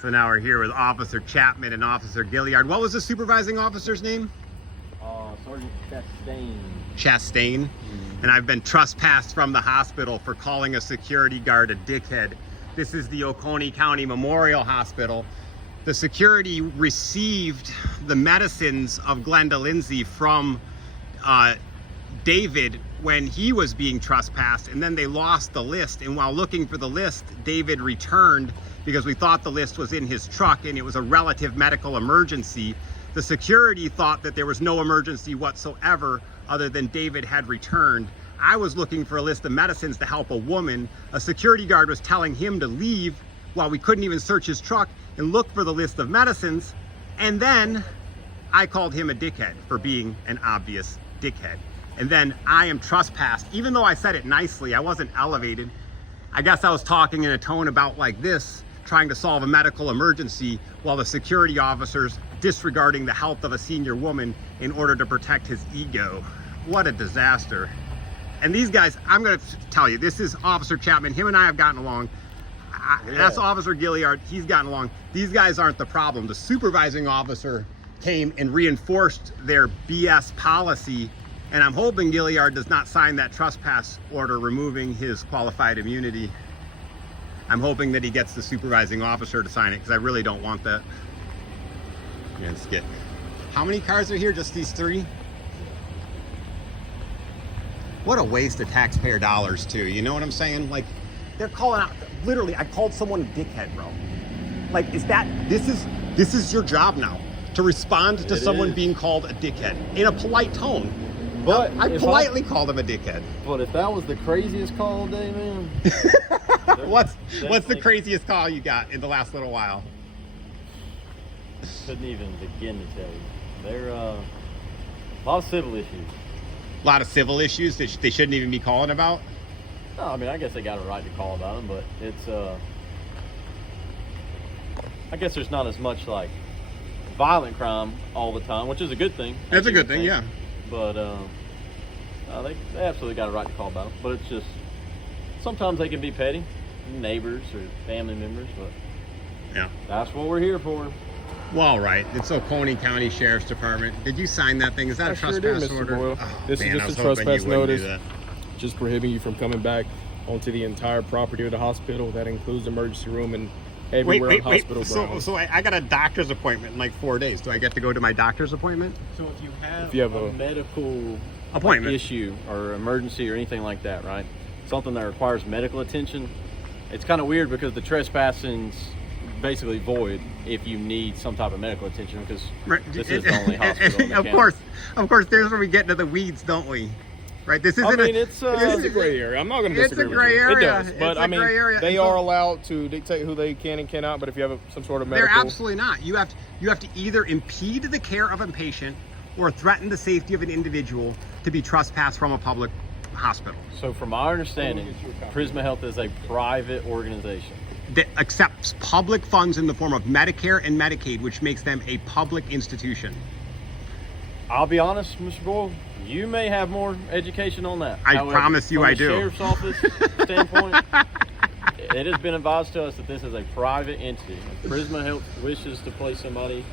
So now we're here with Officer Chapman and Officer Gilliard. What was the supervising officer's name? Sergeant Chastain. Chastain. Mm-hmm. And I've been trespassed from the hospital for calling a security guard a dickhead. This is the Oconee County Memorial Hospital. The security received the medicines of Glenda Lindsay from David when he was being trespassed, and then they lost the list. And while looking for the list, David returned because we thought the list was in his truck and it was a relative medical emergency. The security thought that there was no emergency whatsoever other than David had returned. I was looking for a list of medicines to help a woman. A security guard was telling him to leave while we couldn't even search his truck and look for the list of medicines. And then I called him a dickhead for being an obvious dickhead. And then I am trespassed, even though I said it nicely. I wasn't elevated. I guess I was talking in a tone about like this, trying to solve a medical emergency while the security officers disregarding the health of a senior woman in order to protect his ego. What a disaster. And these guys, I'm gonna tell you, this is Officer Chapman. Him and I have gotten along. That's Officer Gilliard, he's gotten along. These guys aren't the problem. The supervising officer came and reinforced their BS policy, and I'm hoping Gilliard does not sign that trespass order removing his qualified immunity. I'm hoping that he gets the supervising officer to sign it, because I really don't want that. Let's get, how many cars are here? Just these 3? What a waste of taxpayer dollars too, you know what I'm saying? Like, they're calling out, literally, I called someone a dickhead, bro. Like, this is your job now, to respond to someone being called a dickhead in a polite tone. But I politely called him a dickhead. But if that was the craziest call of the day, man. What's the craziest call you got in the last little while? Couldn't even begin to tell you. There a lot of civil issues. A lot of civil issues that they shouldn't even be calling about? No, I mean, I guess they got a right to call about them, but it's, I guess there's not as much, like, violent crime all the time, which is a good thing. That's a good thing, yeah. But, they absolutely got a right to call about them. But it's just, sometimes they can be petty, neighbors or family members, but yeah, that's what we're here for. Well, right. It's Oconee County Sheriff's Department. Did you sign that thing? Is that a trespass order? Boyle. Oh, this man, is just a trespass notice, just prohibiting you from coming back onto the entire property of the hospital. That includes the emergency room and everywhere on hospital grounds. So I got a doctor's appointment in like 4 days. Do I get to go to my doctor's appointment? So if you have a medical appointment issue or emergency or anything like that, right? Something that requires medical attention, it's kind of weird because the trespassing's basically void if you need some type of medical attention, because this is the only hospital in the county. Of course, there's where we get into the weeds, don't we? Right? This isn't. I mean, it's a gray area. I'm not going to disagree with you. It's a gray area. It does, but I mean, they are allowed to dictate who they can and cannot. But if you have some sort of medical, they're absolutely not. You have to either impede the care of a patient or threaten the safety of an individual to be trespassed from a public hospital. So, from my understanding, Prisma Health is a private organization that accepts public funds in the form of Medicare and Medicaid, which makes them a public institution. I'll be honest, Mr. Boyle, you may have more education on that. However, promise you I do. From the Sheriff's Office standpoint, it has been advised to us that this is a private entity. If Prisma Health wishes to place somebody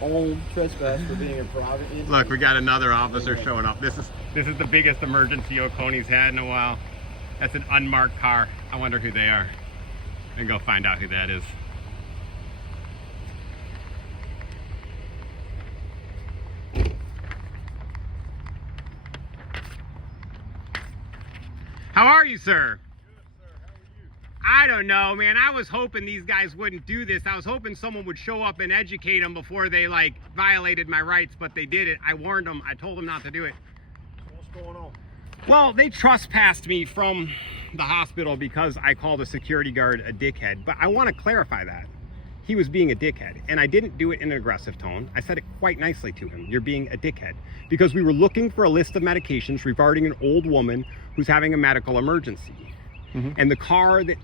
on trespass for being a private entity. Look, we got another officer showing up. This is the biggest emergency Oconee's had in a while. That's an unmarked car. I wonder who they are. And go find out who that is. How are you, sir? Good, sir. How are you? I don't know, man. I was hoping these guys wouldn't do this. I was hoping someone would show up and educate them before they like violated my rights, but they did it. I warned them. I told them not to do it. What's going on? Well, they trespassed me from the hospital because I called a security guard a dickhead, but I want to clarify that. He was being a dickhead, and I didn't do it in an aggressive tone. I said it quite nicely to him. You're being a dickhead. Because we were looking for a list of medications regarding an old woman who's having a medical emergency. Mm-hmm. And the car that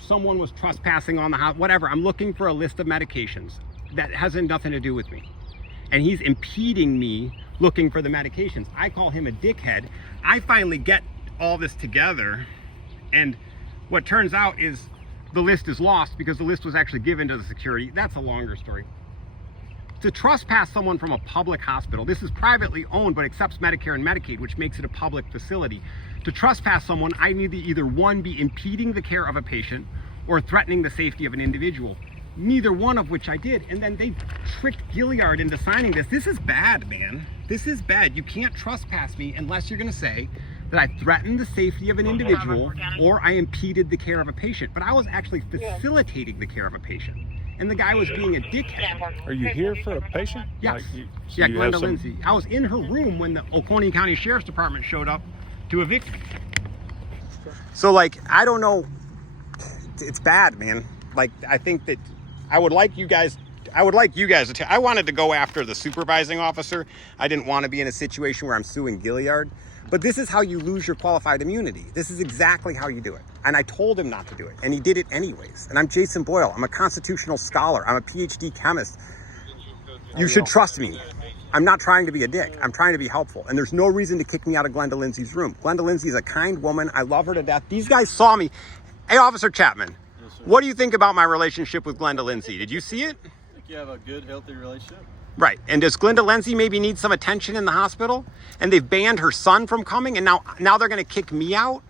someone was trespassing on the house, whatever, I'm looking for a list of medications. That has nothing to do with me. And he's impeding me looking for the medications. I call him a dickhead. I finally get all this together, and what turns out is the list is lost because the list was actually given to the security. That's a longer story. To trespass someone from a public hospital, this is privately owned but accepts Medicare and Medicaid, which makes it a public facility. To trespass someone, I need to either one, be impeding the care of a patient or threatening the safety of an individual. Neither one of which I did. And then they tricked Gilliard into signing this. This is bad, man. This is bad. You can't trespass me unless you're gonna say that I threatened the safety of an individual or I impeded the care of a patient. But I was actually facilitating the care of a patient. And the guy was being a dickhead. Are you here for a patient? Yes. So Yeah, you have Glenda Lindsay. I was in her room when the Oconee County Sheriff's Department showed up to evict me. So, like, I don't know. It's bad, man. Like, I think that I would like you guys to I wanted to go after the supervising officer. I didn't want to be in a situation where I'm suing Gilliard. But this is how you lose your qualified immunity. This is exactly how you do it. And I told him not to do it, and he did it anyways. And I'm Jason Boyle. I'm a constitutional scholar. I'm a PhD chemist. You should trust me. I'm not trying to be a dick. I'm trying to be helpful. And there's no reason to kick me out of Glenda Lindsay's room. Glenda Lindsay is a kind woman. I love her to death. These guys saw me. Hey, Officer Chapman, what do you think about my relationship with Glenda Lindsay? Did you see it? I think you have a good, healthy relationship. Right. And does Glenda Lindsay maybe need some attention in the hospital? And they've banned her son from coming, and now they're going to kick me out?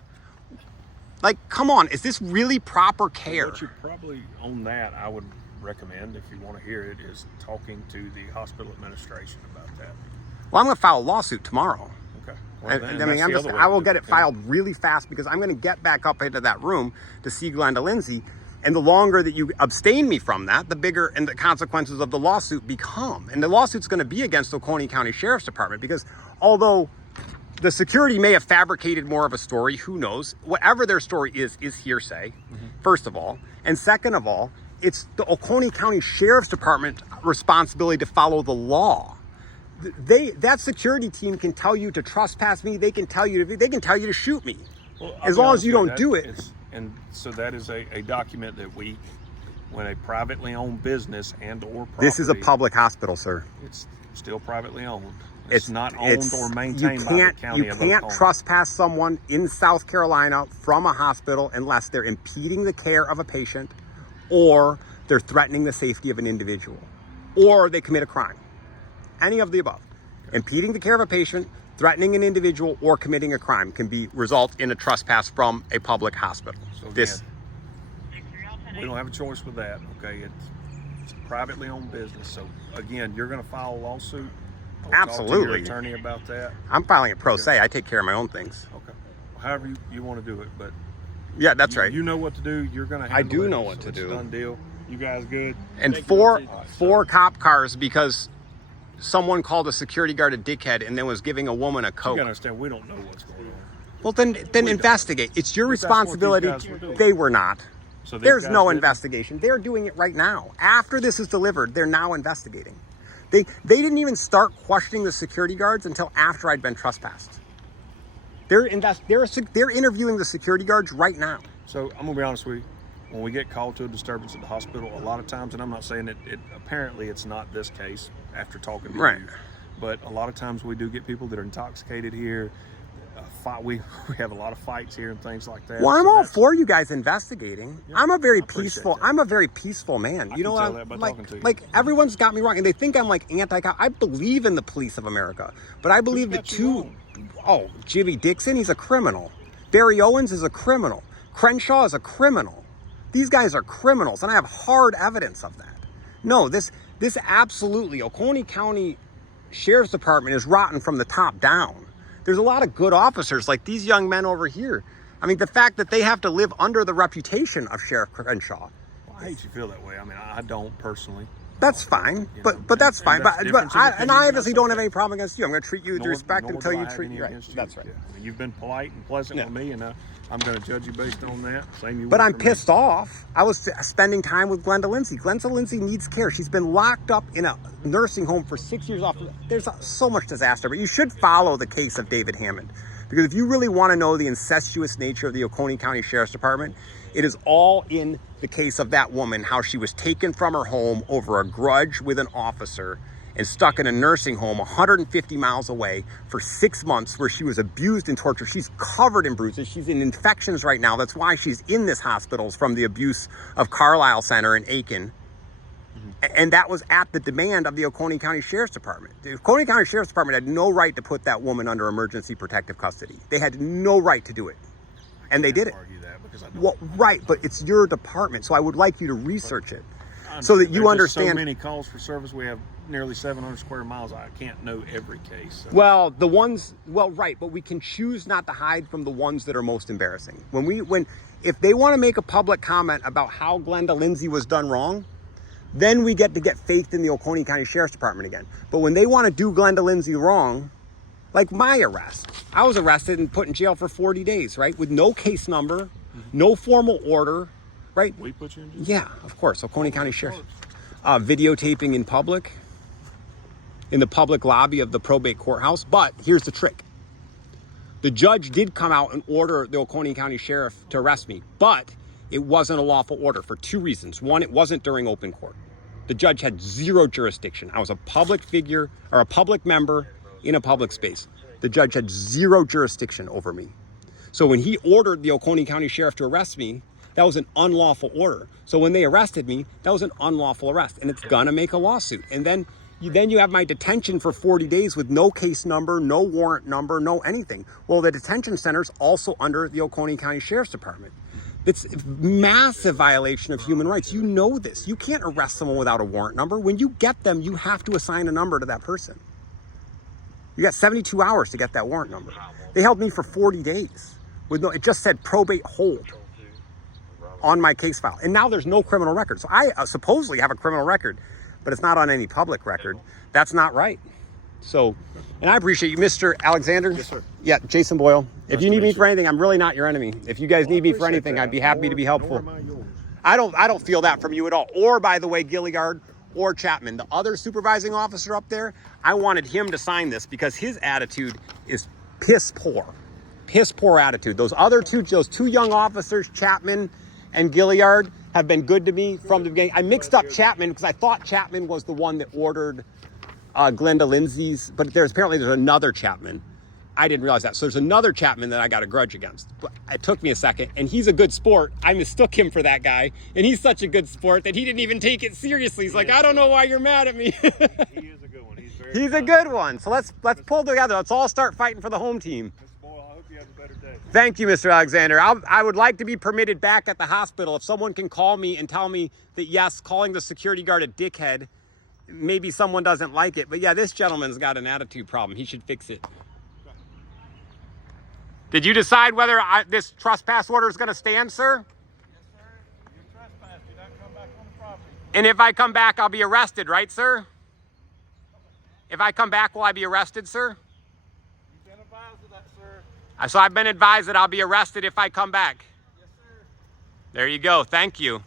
Like, come on. Is this really proper care? What you probably, on that, I would recommend, if you want to hear it, is talking to the hospital administration about that. Well, I'm going to file a lawsuit tomorrow. Okay. I will get it filed really fast because I'm going to get back up into that room to see Glenda Lindsay. And the longer that you abstain me from that, the bigger and the consequences of the lawsuit become. And the lawsuit's going to be against Oconee County Sheriff's Department because although the security may have fabricated more of a story, who knows? Whatever their story is hearsay, first of all. And second of all, it's the Oconee County Sheriff's Department responsibility to follow the law. That security team can tell you to trespass me. They can tell you to shoot me, Well, as long as you don't do it. And so that is a document that when a privately owned business and or property, This is a public hospital, sir. it's still privately owned. It's not owned or maintained by the county of You can't Oconee. trespass someone in South Carolina from a hospital unless they're impeding the care of a patient or they're threatening the safety of an individual or they commit a crime. Any of the above. Impeding the care of a patient, threatening an individual, or committing a crime can result in a trespass from a public hospital. So we don't have a choice with that, okay? It's a privately owned business. So again, you're going to file a lawsuit. Talk to your Absolutely. attorney about that. I'm filing it pro se. I take care of my own things. Okay. However you want to do it, but Yeah, that's right. You know what to do. You're going to. I do know it, what so to it's do. a done deal. You guys good? And four cop cars because someone called a security guard a dickhead and then was giving a woman a You coke. gotta understand, we don't know what's going on. Well, then investigate. It's your But that's what these responsibility. guys were doing. They were not. So these There's guys no didn't- investigation. They're doing it right now. After this is delivered, they're now investigating. They didn't even start questioning the security guards until after I'd been trespassed. They're interviewing the security guards right now. So I'm gonna be honest with you. When we get called to a disturbance at the hospital, a lot of times, and I'm not saying it apparently it's not this case after talking to Right. you, but a lot of times we do get people that are intoxicated here. We have a lot of fights here and things like that. Well, I'm So all that's- for you guys investigating. Yeah, I'm a very I appreciate peaceful. that. I'm a very peaceful man. I You know can what? tell that by talking to you. Like everyone's got me wrong, and they think I'm like anti-cop. I believe in the police of America, but I believe Who's that got you wrong? Jimmy Dixon, he's a criminal. Barry Owens is a criminal. Crenshaw is a criminal. These guys are criminals, and I have hard evidence of that. No, this absolutely Oconee County Sheriff's Department is rotten from the top down. There's a lot of good officers like these young men over here. I mean, the fact that they have to live under the reputation of Sheriff Crenshaw, Well, I hate you feel that way. I mean, I don't personally. that's fine. You know, But that's and fine. that's But difference in I opinions, obviously that's don't have okay. any problem against you. I'm going to treat you with respect nor until do I you have treat any me right. against you. That's right. Yeah. I mean, you've been polite and pleasant Yeah. with me, and I'm going to judge you based on that. Same you. But would I'm for me. pissed off. I was spending time with Glenda Lindsay. Glenda Lindsay needs care. She's been locked up in a nursing home for 6 years off. There's so much disaster, but you should follow the case of David Hammond. Because if you really want to know the incestuous nature of the Oconee County Sheriff's Department, it is all in the case of that woman, how she was taken from her home over a grudge with an officer and stuck in a nursing home 150 miles away for 6 months where she was abused and tortured. She's covered in bruises. She's in infections right now. That's why she's in this hospital, from the abuse of Carlisle Center in Aiken. And that was at the demand of the Oconee County Sheriff's Department. The Oconee County Sheriff's Department had no right to put that woman under emergency protective custody. They had no right to do it. And they did it. Argue that because I don't. Well, right, but it's your department, so I would like you to research it so that you There's understand. Just so many calls for service. We have nearly 700 square miles. I can't know every case. So. Well, the ones, well, right, but we can choose not to hide from the ones that are most embarrassing. If they want to make a public comment about how Glenda Lindsay was done wrong, then we get faith in the Oconee County Sheriff's Department again. But when they want to do Glenda Lindsay wrong, like my arrest, I was arrested and put in jail for 40 days, right? With no case number, no formal order, right? We put you in jail? Yeah, of course. Oconee County Sheriff. Videotaping in public, in the public lobby of the probate courthouse. But here's the trick. The judge did come out and order the Oconee County Sheriff to arrest me, but it wasn't a lawful order for two reasons. One, it wasn't during open court. The judge had zero jurisdiction. I was a public figure or a public member in a public space. The judge had zero jurisdiction over me. So when he ordered the Oconee County Sheriff to arrest me, that was an unlawful order. So when they arrested me, that was an unlawful arrest, and it's gonna make a lawsuit. And then you have my detention for 40 days with no case number, no warrant number, no anything. Well, the detention center's also under the Oconee County Sheriff's Department. It's a massive violation of human rights. You know this. You can't arrest someone without a warrant number. When you get them, you have to assign a number to that person. You got 72 hours to get that warrant number. They held me for 40 days. It just said probate hold on my case file. And now there's no criminal record. So I supposedly have a criminal record, but it's not on any public record. That's not right. So, and I appreciate you, Mr. Alexander. Yes, sir. Yeah, Jason Boyle. If Nice you to need me meet for you. anything, I'm really not your enemy. If you guys need me for anything, I'd be happy to be helpful. Nor am I yours. I don't feel that from you at all. Or, by the way, Gilliard or Chapman, the other supervising officer up there, I wanted him to sign this because his attitude is piss poor. Piss poor attitude. Those two young officers, Chapman and Gilliard, have been good to me from the beginning. I mixed up Chapman because I thought Chapman was the one that ordered Glenda Lindsay's, but there's another Chapman. I didn't realize that. So there's another Chapman that I got a grudge against. But it took me a second, and he's a good sport. I mistook him for that guy, and he's such a good sport that he didn't even take it seriously. He's like, I don't know why you're mad at me. He is a good one. He's a good one. So let's pull together. Let's all start fighting for the home team. Mr. Boyle, I hope you have a better day. Thank you, Mr. Alexander. I would like to be permitted back at the hospital. If someone can call me and tell me that, yes, calling the security guard a dickhead, maybe someone doesn't like it. But yeah, this gentleman's got an attitude problem. He should fix it. Did you decide whether this trespass order is going to stand, sir? Yes, sir. You're trespassed. Do not come back on the property. And if I come back, I'll be arrested, right, sir? If I come back, will I be arrested, sir? You've been advised of that, sir. So I've been advised that I'll be arrested if I come back. Yes, sir. There you go. Thank you.